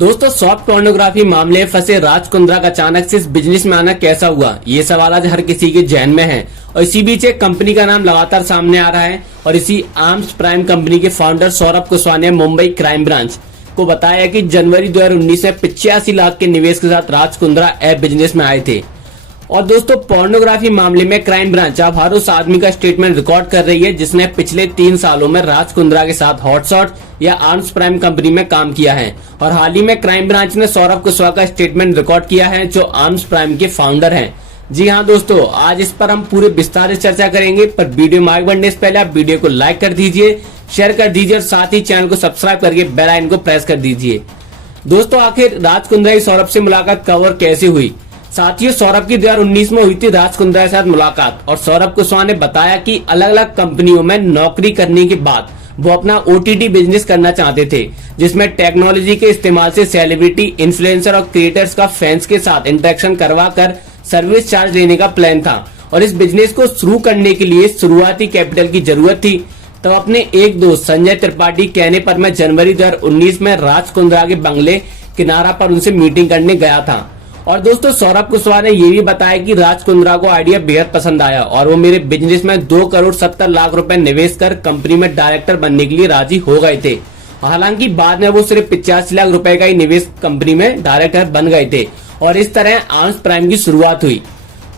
दोस्तों soft pornography मामले में फंसे राज कुंद्रा का अचानक से इस बिजनेस में आना कैसा हुआ, ये सवाल आज हर किसी के जहन में है। और इसी बीच एक कंपनी का नाम लगातार सामने आ रहा है और इसी आर्म्स प्राइम कंपनी के फाउंडर सौरभ कुशवाहा ने मुंबई क्राइम ब्रांच को बताया कि जनवरी 2019 में 85 लाख के निवेश के साथ राज कुंद्रा ऐप बिजनेस में आए थे। और दोस्तों पोर्नोग्राफी मामले में क्राइम ब्रांच अब हर उस आदमी का स्टेटमेंट रिकॉर्ड कर रही है जिसने पिछले 3 सालों में राज कुंद्रा के साथ हॉटशॉट या आर्म्स प्राइम कंपनी में काम किया है। और हाल ही में क्राइम ब्रांच ने सौरभ कुशवाहा का स्टेटमेंट रिकॉर्ड किया है जो आर्म्स प्राइम के फाउंडर हैं। जी हाँ दोस्तों, आज इस पर हम पूरे विस्तार से चर्चा करेंगे, पर वीडियो में आगे बढ़ने से पहले आप वीडियो को लाइक कर दीजिए, शेयर कर दीजिए और साथ ही चैनल को सब्सक्राइब करके बेल आइकन को प्रेस कर दीजिए। दोस्तों आखिर राज कुंद्रा की सौरभ से मुलाकात कब और कैसे हुई? साथियों, सौरभ की 2019 में हुई थी राज कुंद्रा के साथ मुलाकात और सौरभ कुशवाहा ने बताया कि अलग अलग कंपनियों में नौकरी करने के बाद वो अपना ओटीटी बिजनेस करना चाहते थे, जिसमें टेक्नोलॉजी के इस्तेमाल से सेलिब्रिटी, इन्फ्लुएंसर और क्रिएटर्स का फैंस के साथ इंटरेक्शन करवा कर सर्विस चार्ज लेने का प्लान था। और इस बिजनेस को शुरू करने के लिए शुरुआती कैपिटल की जरूरत थी। तब अपने एक दोस्त संजय त्रिपाठी कहने पर मैं जनवरी 2019 में राज कुंद्रा के बंगले किनारा पर उनसे मीटिंग करने गया था। और दोस्तों सौरभ कुशवाहा ने ये भी बताया कि राज कुंद्रा को आइडिया बेहद पसंद आया और वो मेरे बिजनेस में 2 करोड़ 70 लाख रुपए निवेश कर कंपनी में डायरेक्टर बनने के लिए राजी हो गए थे। हालांकि बाद में वो सिर्फ 85 लाख रुपए का ही निवेश कंपनी में डायरेक्टर बन गए थे और इस तरह आर्म्स प्राइम की शुरुआत हुई।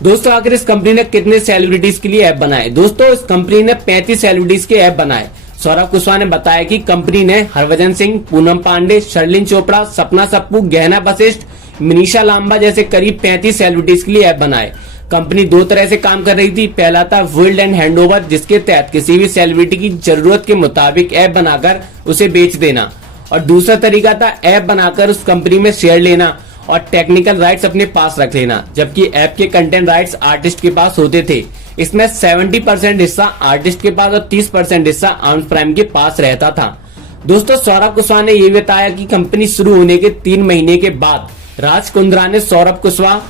दोस्तों आखिर इस कंपनी ने कितने सेलिब्रिटीज के लिए ऐप बनाए? दोस्तों इस कंपनी ने 35 सेलिब्रिटीज के ऐप बनाए। सौरभ कुशवाहा ने बताया कि कंपनी ने हरभजन सिंह, पूनम पांडे, शर्लिन चोपड़ा, सपना सप्पू, गहना वशिष्ठ, मनीषा लांबा जैसे करीब 35 सेलिब्रिटीज के लिए ऐप बनाए। कंपनी 2 तरह से काम कर रही थी। पहला था विल्ड एंड हैंडओवर, जिसके तहत किसी भी सेलिब्रिटी की जरूरत के मुताबिक ऐप बनाकर उसे बेच देना, और दूसरा तरीका था ऐप बनाकर उस कंपनी में शेयर लेना और टेक्निकल राइट्स अपने पास रख लेना, जबकि ऐप के कंटेंट राइट्स आर्टिस्ट के पास होते थे। इसमें 70% हिस्सा आर्टिस्ट के पास और 30% हिस्सा आर्म्स प्राइम के पास रहता था। दोस्तों सौरभ कुशवाहा ने यह बताया कि कंपनी शुरू होने के 3 महीने के बाद राज कुंद्रा ने सौरभ कुशवाहा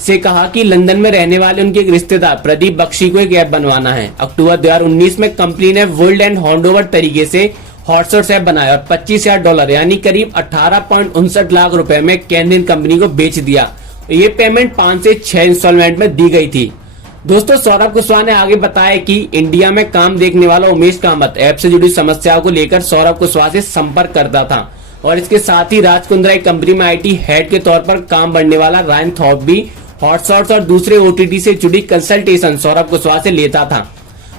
से कहा कि लंदन में रहने वाले उनके एक रिश्तेदार प्रदीप बख्शी को एक ऐप बनवाना है। अक्टूबर 2019 में कंपनी ने वर्ल्ड एंड हैंडओवर तरीके से हॉटशॉट ऐप बनाया और $25,000 यानी करीब 18.59 लाख रुपए में कैनन कंपनी को बेच दिया। ये पेमेंट 5 से 6 इंस्टॉलमेंट में दी गई थी। दोस्तों सौरभ कुशवाहा ने आगे बताया कि इंडिया में काम देखने वाला उमेश कामत ऐप से जुड़ी समस्याओं को लेकर सौरभ कुशवाहा से संपर्क करता था और इसके साथ ही राज कुंद्रा की कंपनी में आईटी हेड के तौर पर काम बढ़ने वाला रायन थॉप भी हॉटशॉट्स और दूसरे ओटीटी से जुड़ी कंसल्टेशन सौरभ कुशवाहा से लेता था।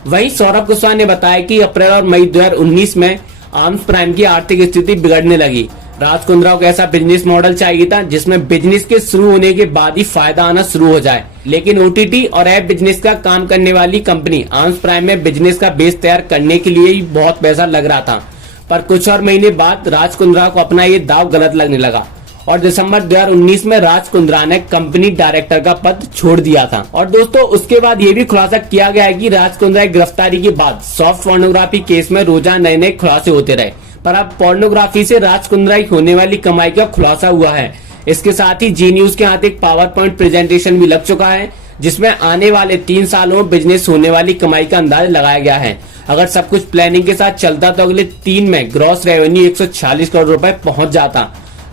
वहीं सौरभ कुशवाहा ने बताया कि अप्रैल और मई 2019 में आर्म्स प्राइम की आर्थिक स्थिति बिगड़ने लगी। राज कुंद्रा को ऐसा बिजनेस मॉडल चाहिए था जिसमें बिजनेस के शुरू होने के बाद ही फायदा आना शुरू हो जाए, लेकिन ओटीटी और ऐप बिजनेस का काम करने वाली कंपनी आर्म्स प्राइम में बिजनेस का बेस तैयार करने के लिए ही बहुत पैसा लग रहा था। पर कुछ और महीने बाद राज कुंद्रा को अपना ये दाव गलत लगने लगा और दिसंबर 2019 में राज कुंद्रा ने कंपनी डायरेक्टर का पद छोड़ दिया था। और दोस्तों उसके बाद ये भी खुलासा किया गया है कि राज कुंद्रा की गिरफ्तारी के बाद सॉफ्ट पोर्नोग्राफी केस में रोजाना नए नए खुलासे होते रहे, पर अब पोर्नोग्राफी से राज कुंद्रा की होने वाली कमाई का खुलासा हुआ है। इसके साथ ही जी न्यूज के हाथ एक पावर पॉइंट प्रेजेंटेशन भी लग चुका है जिसमें आने वाले 3 सालों में बिजनेस होने वाली कमाई का अंदाज लगाया गया है। अगर सब कुछ प्लानिंग के साथ चलता तो अगले 3 में ग्रॉस रेवेन्यू 146 करोड़ रुपए पहुंच जाता।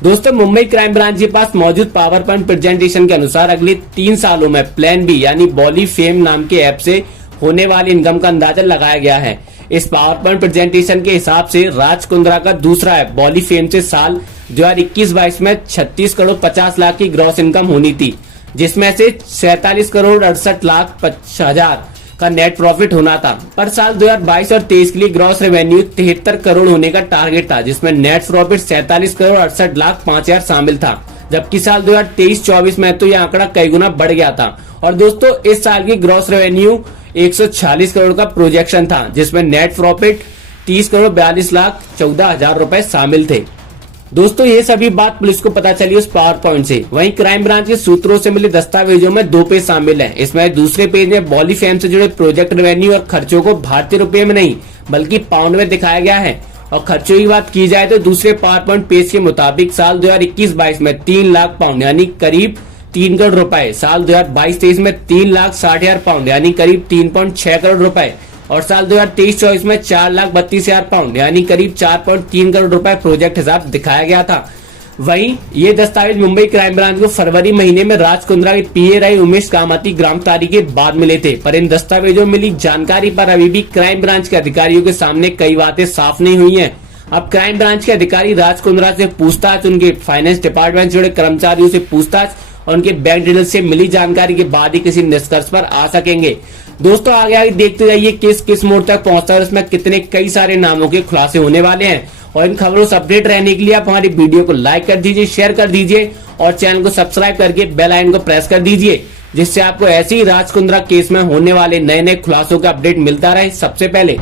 दोस्तों मुंबई क्राइम ब्रांच के पास मौजूद पावर पॉइंट प्रेजेंटेशन के अनुसार अगले 3 सालों में प्लान बी यानी बॉली फेम नाम के ऐप से होने वाली इनकम का अंदाजा लगाया गया है। इस पावर पॉइंट प्रेजेंटेशन के हिसाब से राज कुंद्रा का दूसरा ऐप बॉली फेम से साल 2021-22 में 36 करोड़ 50 लाख की ग्रॉस इनकम होनी थी, जिसमें से 47 करोड़ 68 लाख 50,000 का नेट प्रॉफिट होना था। पर साल 2022 और 23 के लिए ग्रॉस रेवेन्यू 73 करोड़ होने का टारगेट था, जिसमें नेट प्रॉफिट 47 करोड़ 68 लाख 5,000 शामिल था, जबकि साल 2023-24 में तो यह आंकड़ा कई गुना बढ़ गया था। और दोस्तों इस साल की ग्रॉस रेवेन्यू 146 करोड़ का प्रोजेक्शन था, जिसमें नेट प्रॉफिट 30 करोड़ 42 लाख 14,000 रुपए शामिल थे। दोस्तों ये सभी बात पुलिस को पता चली उस पावर पॉइंट से। वहीं क्राइम ब्रांच के सूत्रों से मिले दस्तावेजों में 2 पेज शामिल हैं। इसमें दूसरे पेज में बॉली फेम से जुड़े प्रोजेक्ट रेवेन्यू और खर्चों को भारतीय रुपए में नहीं बल्कि पाउंड में दिखाया गया है। और खर्चों की बात की जाए तो दूसरे पावर पॉइंट पेज के मुताबिक साल 2021-22 में 3 लाख पाउंड यानी करीब 3 करोड़ रुपए, साल 2022-23 में 3,60,000 पाउंड यानी करीब 3.6 करोड़ रुपए और साल 2023-24 में 4,32,000 पाउंड यानी करीब 4.3 करोड़ रुपए प्रोजेक्ट हिसाब दिखाया गया था। वहीं ये दस्तावेज मुंबई क्राइम ब्रांच को फरवरी महीने में राज कुंद्रा के पीए रहे उमेश कामती गिरफ्तारी के बाद मिले थे, पर इन दस्तावेजों में मिली जानकारी पर अभी भी क्राइम ब्रांच के अधिकारियों के सामने कई बातें साफ नहीं हुई हैं। अब क्राइम ब्रांच के अधिकारी राज कुंद्रा से पूछताछ, उनके फाइनेंस डिपार्टमेंट से जुड़े कर्मचारियों से पूछताछ और उनके बैंक डिटेल्स से मिली जानकारी के बाद ही किसी निष्कर्ष पर आ सकेंगे। दोस्तों आगे आगे देखते जाइए किस मोड़ तक पहुंचता है, इसमें कितने कई सारे नामों के खुलासे होने वाले हैं। और इन खबरों से अपडेट रहने के लिए आप हमारी वीडियो को लाइक कर दीजिए, शेयर कर दीजिए और चैनल को सब्सक्राइब करके बेल आइकन को प्रेस कर दीजिए, जिससे आपको ऐसे ही राज कुंद्रा केस में होने वाले नए खुलासों का अपडेट मिलता रहे सबसे पहले।